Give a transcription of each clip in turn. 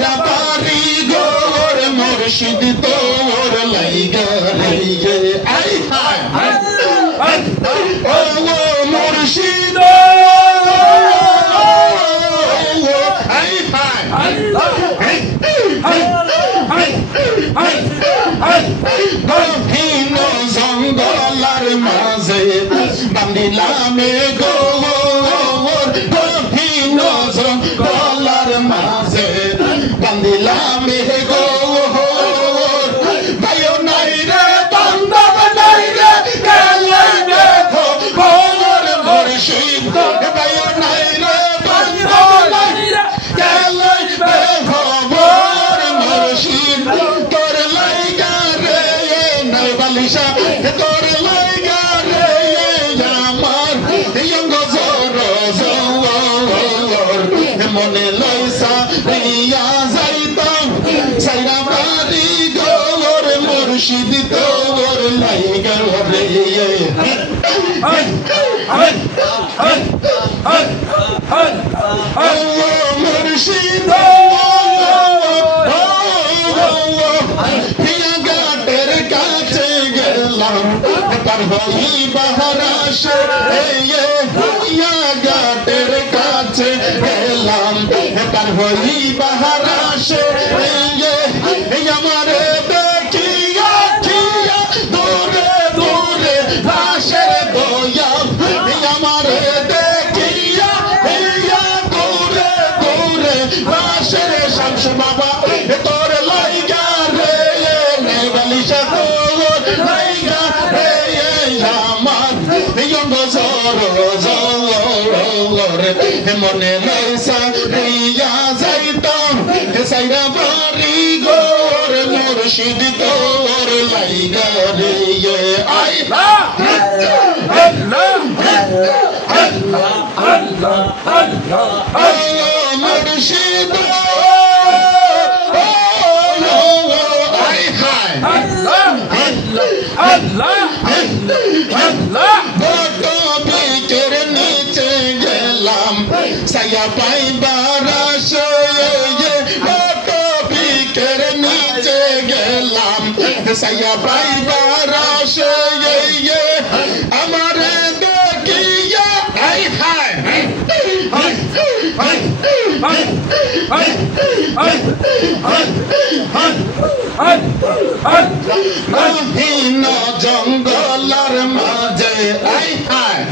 সাইরা বাড়ি গোর মুর্শিদ তোর লাইগা রে আই হায় ও মুর্শিদ আই হায় গহীন জঙ্গলার মাঝে বান্দিলামে গোর গহীন জঙ্গলার মাঝে বান্দিলামে গোর ভাইও নাই রে বান্ধব নাই রে কালাই দেখো গোর মুর্শিদ ভাইও নাই রে বান্ধব নাই রে কালাই দেখো গোর মুর্শিদ তোর লাইগা রে নাই বালিশা তোর লাইগা রে আমার ইয়ঙ্গ জোর জোর মনে লইসা রিয়া যাইতাম সাইরা বাড়ি গোর মুর্শিদ তোর লাইগা রে মুর্শিদ ঘাটের কাছে গেলাম তার হই বাহারাসে ঘাটের কাছে গেলাম তার হই বাহারাসে আমারে দেখিয়া খিয়া দূরে দূরে ভাসের দয়াম আমারে দেখিয়া খিয়া দূরে দূরে ভাসের শামস বাবা তোর লাইগা রে নেবালিশা তোর লাইগা রে আমার ইয়ঙ্গ জোর জোর মনে লইসা রিয়া যাইতাম সাইরা বাড়ি গোর মুর্শিদ তোর লাইগা রে আই মুর্শিদ বটবৃক্ষের নিচে গেলাম সায়া পাইবার আশে বটবৃক্ষের নিচে গেলাম সায়া পাইবার আশে আমারে দেখিয়া আই হায় গহীন জঙ্গলার মাঝে আই হায়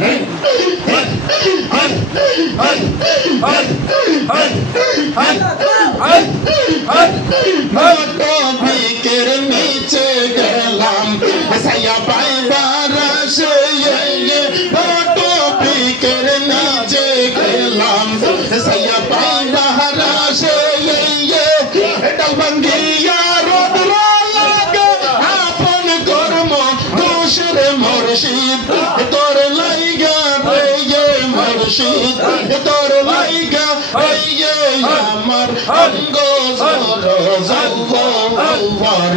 বটবৃক্ষের নিচে গেলাম সায়া পাইবার আশে বটবৃক্ষের নিচে গেলাম সায়া পাইবার আশে ডাল ভাঙ্গিয়া রোদ্র লাগে আপন কর্ম দোষের মুর্শিদ তোর লাইগা রে মুর্শিদ তোর লাইগা রে আমার অঙ্গ জোর জওয়ার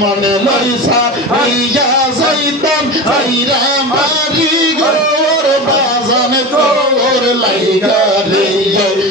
মনে লইসা রিয়া যাইতাম সাইরা বাড়ি গোর বাজান তোর লাইগা রে